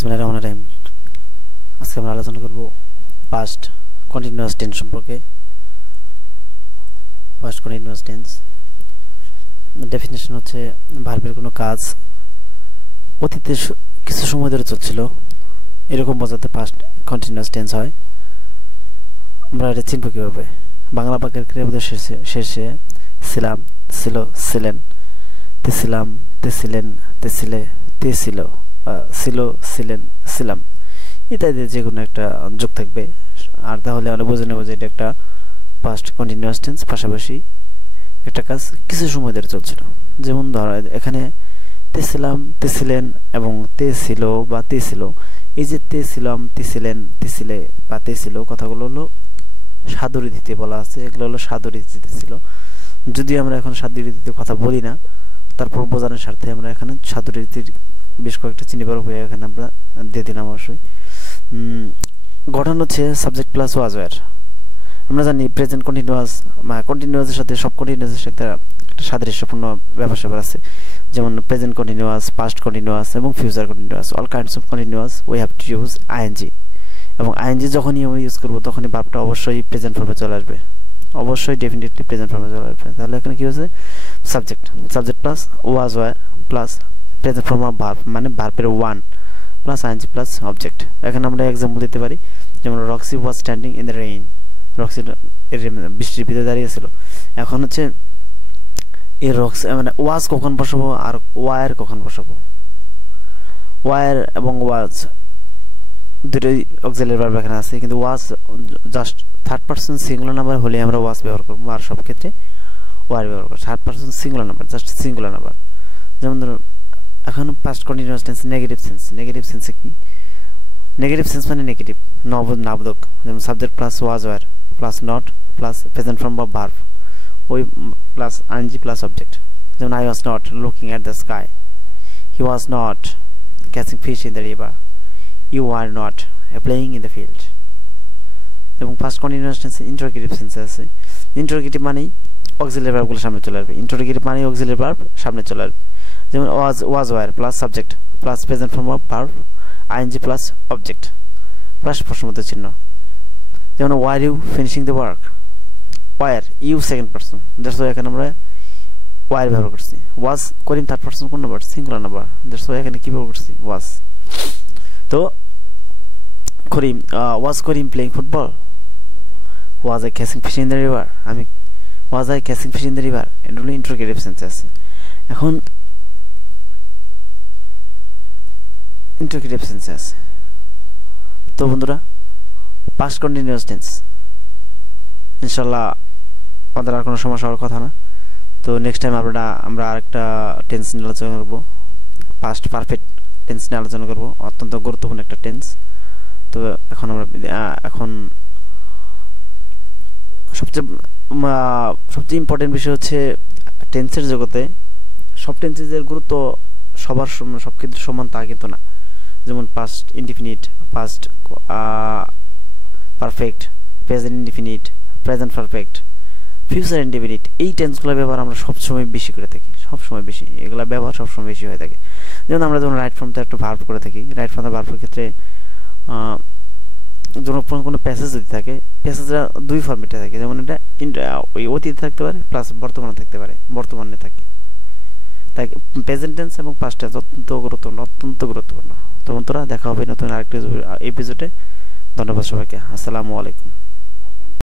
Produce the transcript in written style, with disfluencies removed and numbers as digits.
বিসমিল্লাহির রহমানির রহিম। আজকে আমরা আলোচনা করব পাস্ট কন্টিনিউয়াস টেন্স সম্পর্কে। পাস্ট কন্টিনিউয়াস টেন্স ডেফিনেশন হচ্ছে ভার্বের কোনো কাজ অতীতে কিছু সময় ধরে চলছিল, এরকম বোঝাতে পাস্ট কন্টিনিউয়াস টেন্স হয়। আমরা এটা চিনব কীভাবে? বাংলা বাক্যের ক্রিয়াপদের শেষে ছিলাম, ছিল, ছিলেন, তেছিলাম, তেছিলেন, তেছিলে, তেছিল, ছিল, ছিলেন, ছিলাম ইত্যাদি যে কোনো একটা যোগ থাকবে। আর তাহলে আমরা বুঝে নেব যে এটা একটা পাস্ট কন্টিনিউয়াস টেন্স, পাশাপাশি একটা কাজ কিছু সময় ধরে চলছিল। যেমন ধরো এখানে তেছিলাম, তেছিলেন এবং তেছিল বা তেছিল, এই যে তেছিলাম, তেছিলেন, তেছিলে বা তেছিল কথাগুলো হলো সাধুরীতিতে বলা আছে। এগুলো হলো সাধুরীতিতে ছিল। যদিও আমরা এখন সাধুরীতিতে কথা বলি না, তারপর বোঝানোর স্বার্থে আমরা এখানে সাধুরীতির বেশ কয়েকটা চিনিবার উপায় এখানে আমরা দিয়ে দিলাম। অবশ্যই গঠন হচ্ছে সাবজেক্ট প্লাস ওয়াজ ওয়্যার। আমরা জানি প্রেজেন্ট কন্টিনিউয়াস কন্টিনিউয়াসের সাথে সব কন্টিনিউয়াসের সাথে একটা সাদৃশ্যপূর্ণ ব্যাপার স্যাপার আছে। যেমন প্রেজেন্ট কন্টিনিউয়াস, পাস্ট কন্টিনিউয়াস এবং future continuous. All kinds of continuous we have to use ING, এবং আইএনজি যখনই আমরা ইউজ করবো তখনই ভার্বটা অবশ্যই প্রেজেন্ট ফর্মে চলে আসবে, অবশ্যই ডেফিনেটলি প্রেজেন্ট ফর্মে চলে আসবে। তাহলে এখানে কি হচ্ছে subject plus was were plus present form of verb, মানে ভার্বের one plus ING plus object. এখানে আমরা এক্সাম্পল দিতে পারি, যেমন Roxy was standing in the rain. Roxy বৃষ্টির ভিতরে দাঁড়িয়েছিল। এখন হচ্ছে এই রক্সি মানে ওয়াজ কখন বসাবো আর ওয়ার কখন বসাবো? ওয়ার এবং ওয়াজ দুটোই অক্সিলারি ভার্ব এখানে আছে, কিন্তু was just third person singular number হলে আমরা ওয়াজ ব্যবহার করবো, আর সব ক্ষেত্রে ওয়ার ব্যবহার করবো। Third person singular number, just singular number. যেমন ধরুন এখন past continuous tense negative sense. Negative সেন্সে কি? নেগেটিভ সেন্স মানে নেগেটিভ নাবোধক। যেমন subject plus was were plus not plus present form of verb, ওই প্লাস আইএনজি প্লাস অবজেক্ট। যেমন I was not looking at the sky, he was not catching fish in the river, you are not playing in the field. এবং first continuous টেন্সে interrogative sense আছে। Interrogative মানেই auxiliary ভার্বগুলো সামনে চলে আসবে। Interrogative মানেই auxiliary verb সামনে চলে আসবে। যেমন was were plus subject plus present form of verb ING plus object plus প্রশ্নবোধক চিহ্ন। যেমন were you finishing the work, were you second person, that's why এখানে আমরা ওয়ার ব্যবহার করছি। ওয়াজ করিম থার্ড পারসন কোন number? Singular number, that's why এখানে কি ব্যবহার করছি? ওয়াজ। তো Karim was Karim playing football, was I catching fish in the river, আমি was I catching fish in the river, এটা হলো ইন্টারোগেটিভ সেন্সে আছে। এখন ইন্টারোগেটিভ সেন্সে আছে। তো বন্ধুরা, পাস্ট কন্টিনিউয়াস টেন্স ইনশাল্লাহ আমাদের আর কোনো সমস্যা হওয়ার কথা না। তো নেক্সট টাইম আমরা আরেকটা টেন্স নিয়ে আলোচনা করবো, পাস্ট পারফেক্ট টেন্স নিয়ে আলোচনা করবো, অত্যন্ত গুরুত্বপূর্ণ একটা টেন্স। তো এখন সবচেয়ে ইম্পর্টেন্ট বিষয় হচ্ছে টেন্সের জগতে সব টেন্সের গুরুত্ব সব ক্ষেত্রে সমান তা কিন্তু না। যেমন past indefinite, past perfect, present indefinite, present perfect, future indefinite, এই টেন্সগুলো ব্যবহার আমরা সবসময় বেশি করে থাকি, সবসময় বেশি, এগুলো ব্যবহার সবসময় বেশি হয়ে থাকে। যেমন আমরা যখন রাইট ফর্মতে একটা ভার্ব করে থাকি, রাইট ফর্ম ভার্বের ক্ষেত্রে যখন কোনো প্যাসেজ যদি থাকে, প্যাসেজটা দুই ফর্মেটে থাকে। যেমন এটা ওই অতীতে থাকতে পারে প্লাস বর্তমানে থাকতে পারে, বর্তমানে থাকে। তাই প্রেজেন্ট টেন্স এবং পাস্ট টেন্স অত্যন্ত গুরুত্বপূর্ণ। তো বন্ধুরা, দেখা হবে নতুন আরেকটা এপিসোডে। ধন্যবাদ সবাইকে। আসসালামু আলাইকুম।